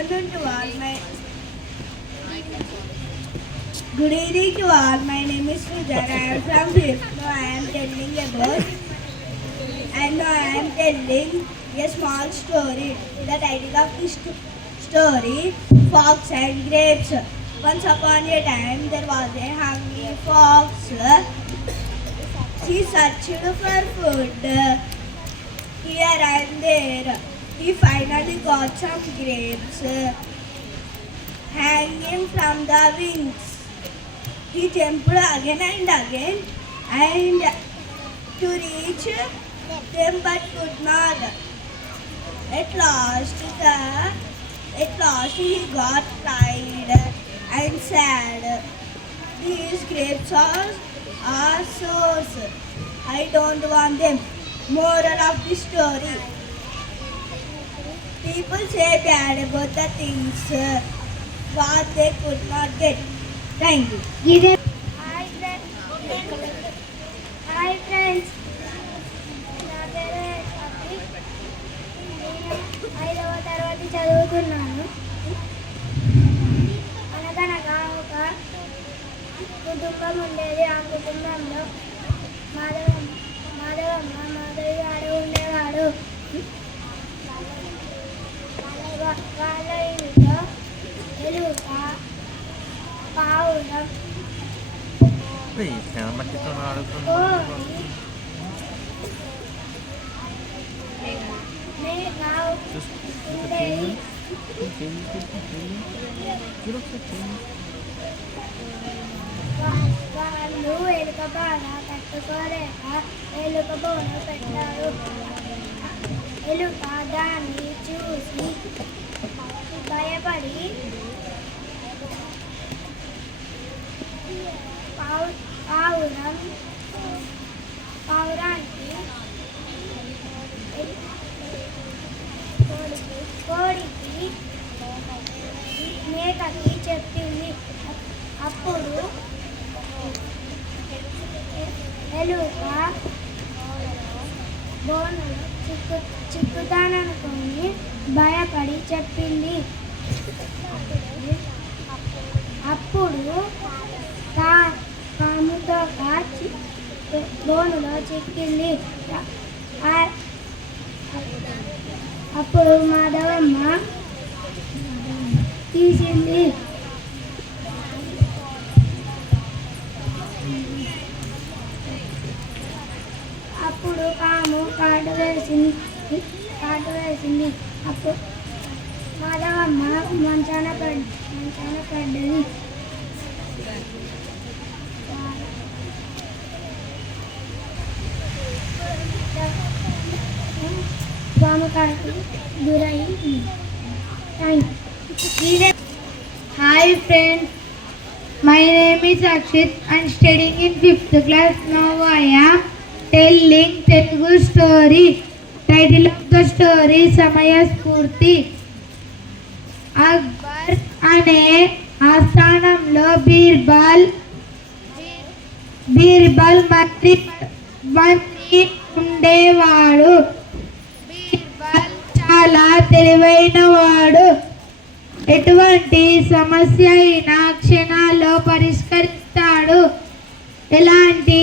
afternoon to all. Good evening to all. My name is Sridhar. I am from fifth. Now I am telling a small story. The title of this story: Fox and Grapes. Once upon a time, there was a hungry fox. She searched for food here and there. He finally got some grapes hanging from the wings. He jumped again and again and to reach them but could not. At last he got tired and sad. These grapes are sours. I don't want them. Moral of the story: people say bad about the things what they could not get. Thank you. Hi friends. నా పేరు అభి. నేను 5వ తరగతి చదువుతున్నాను. అనగనగా ఒక కుటుంబం ఉండేది. ఆ కుటుంబంలో మాధవి గారు ఉండేవాడు. వాళ్ళ ఇంట్లో ఎలుక, పావురం, వాళ్ళు ఎలుక బాధ తట్టుకోలేక ఎలుక బోన పెట్టారు. ఎలుక దాన్ని చూసి భయపడి పావురానికి కోడికి మేకకి చెప్పింది. అప్పుడు ఎలుక బోనులో చిక్కుతాననుకొని భయపడి చెప్పింది. అప్పుడు పాముతో బోనులో చిక్కింది. అప్పుడు మాధవమ్మ తీసింది. అప్పుడు పాము కాటు వేసింది. అప్పుడు మాధవమ్మ మంచాన పడ్డది. పాము కాటు గురయ్యి. Hi friends, my name is Akshit. I am studying in 5th class. Now I am telling Telugu story. Title of the story: Samaya Spurti. Akbar అనే ఆస్థానంలో బీర్బల్ మంత్రి ఉండేవాడు. బీర్బల్ చాలా తెలివైనవాడు. ఎటువంటి సమస్య అయినా క్షణాల్లో పరిష్కరిస్తాడు. ఎలాంటి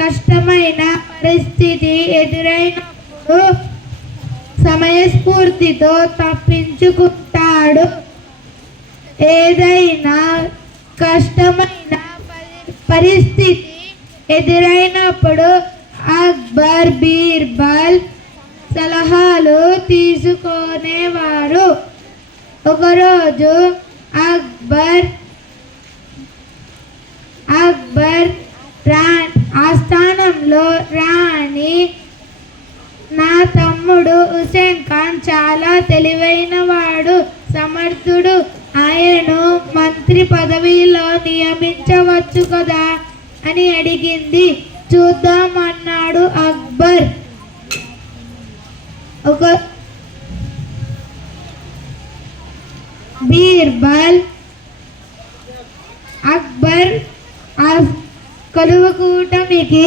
కష్టమైన పరిస్థితి ఎదురైనప్పుడు సమయస్ఫూర్తితో తప్పించుకుంటాడు. ఏదైనా కష్టమైన పరిస్థితి ఎదురైనప్పుడు అక్బర్ బీర్బల్ సలహాలు తీసుకునేవారు. ఒకరోజు అక్బర్ ఆస్థానంలో రాణి, నా తమ్ముడు హుసేన్ ఖాన్ చాలా తెలివైనవాడు, సమర్థుడు. ఆయనను మంత్రి పదవిలో నియమించవచ్చు కదా అని అడిగింది. చూద్దామన్నాడు అక్బర్. బీర్బల్ అక్బర్ కలువకూటమికి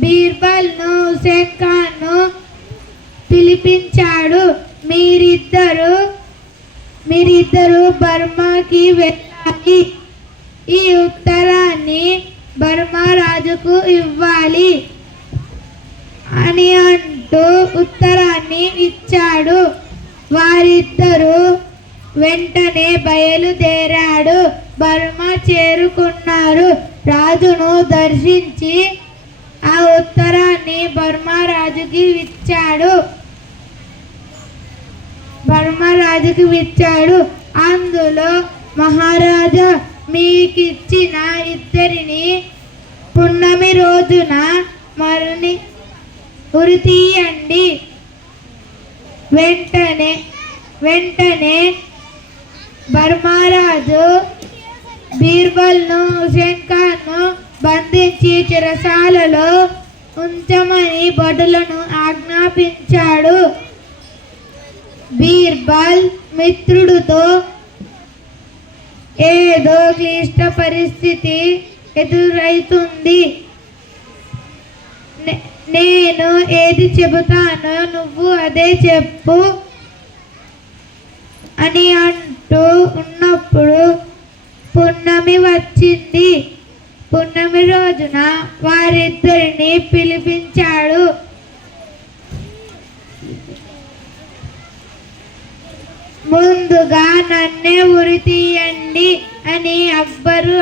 బీర్బల్ను హుసేన్ ఖాన్ను పిలిపించాడు. మీరిద్దరూ బర్మాకి వెళ్ళాలి. ఈ ఉత్తరాన్ని బర్మా రాజుకు ఇవ్వాలి అని అంటూ ఉత్తరాన్ని ఇచ్చాడు. వారిద్దరూ వెంటనే బయలుదేరాడు. బర్మా చేరుకున్నారు. రాజును దర్శించి ఆ ఉత్తరాన్ని బర్మా రాజుకి ఇచ్చాడు. అందులో మహారాజా, మీకిచ్చిన ఇద్దరిని పున్నమి రోజున ఉరి తీయండి. వెంటనే బర్మారాజు బీర్బల్ను హుసేన్ ఖాన్ను బంధించి చెరసాలలో ఉంచమని భటులను ఆజ్ఞాపించాడు. బీర్బల్ మిత్రుడితో ఏదో క్లిష్ట పరిస్థితి ఎదురైతుంది, నేను ఏది చెబుతానో నువ్వు అదే చెప్పు అని అంటూ ఉన్నప్పుడు పున్నమి వచ్చింది. పున్నమి రోజున వారిద్దరిని పిలిపించాడు. ముందుగా నన్నే ఉరి తీయండి అని అక్బరు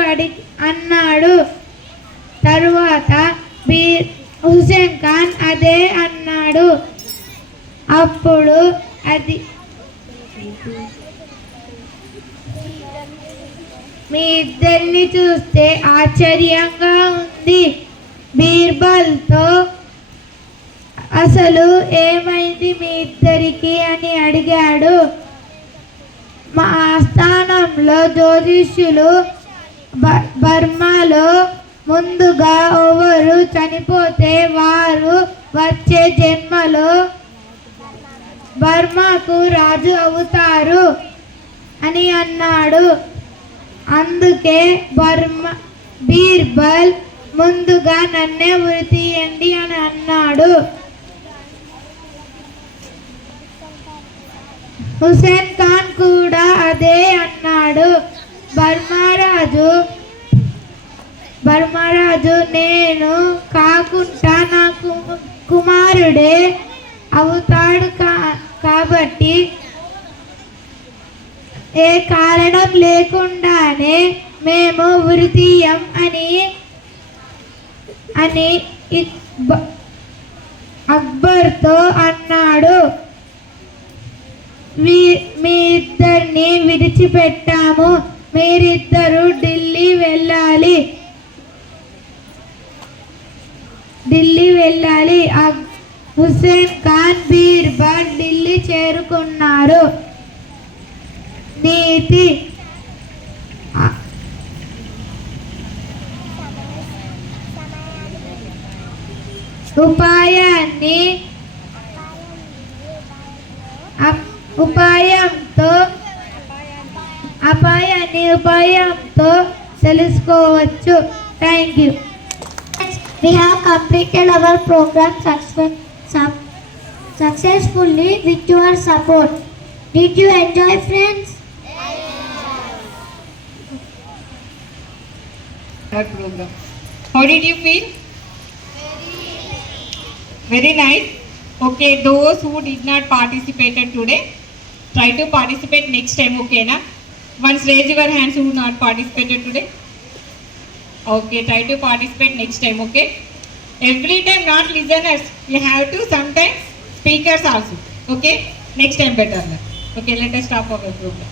అన్నాడు. తరువాత హుసేన్ ఖాన్ అదే అన్నాడు. అప్పుడు మీ ఇద్దరిని చూస్తే ఆశ్చర్యంగా ఉంది. బీర్బల్తో అసలు ఏమైంది మీ ఇద్దరికి అని అడిగాడు. మా ఆస్థానంలో జ్యోతిష్యులు బర్మాలో ముందుగా ఎవరు చనిపోతే వారు వచ్చే జన్మలో బర్మాకు రాజు అవుతారు అని అన్నాడు. అందుకే బీర్బల్ ముందుగా నన్నే ఉరి తీయండి అని అన్నాడు. హుసేన్ ఖాన్ కూడా అదే అన్నాడు. బర్మారాజు నేను కాకుండా నా కుమారుడే అవుతాడు కాబట్టి ఏ కారణం లేకుండానే మేము ఉరి తీయం అని అక్బర్తో అన్నాడు. మీ ఇద్దరిని విడిచిపెట్టాము, మీరిద్దరూ ఢిల్లీ వెళ్ళాలి. హుసేన్ ఖాన్ బీర్బల్ ఢిల్లీ చేరుకున్నారు. నీతి ఉపాయంతో తెలుసుకోవచ్చు. Thank you. We have completed our program successfully with your support. Did you enjoy, friends? Our program. How did you feel? Very nice. Okay, those who did not participate today, try to participate next time, okay na? Once raise your hands who not participated today. Okay, try to participate next time, okay? Every time not listeners, you have to sometimes speakers also, okay? Next time better. Okay, let us stop our program.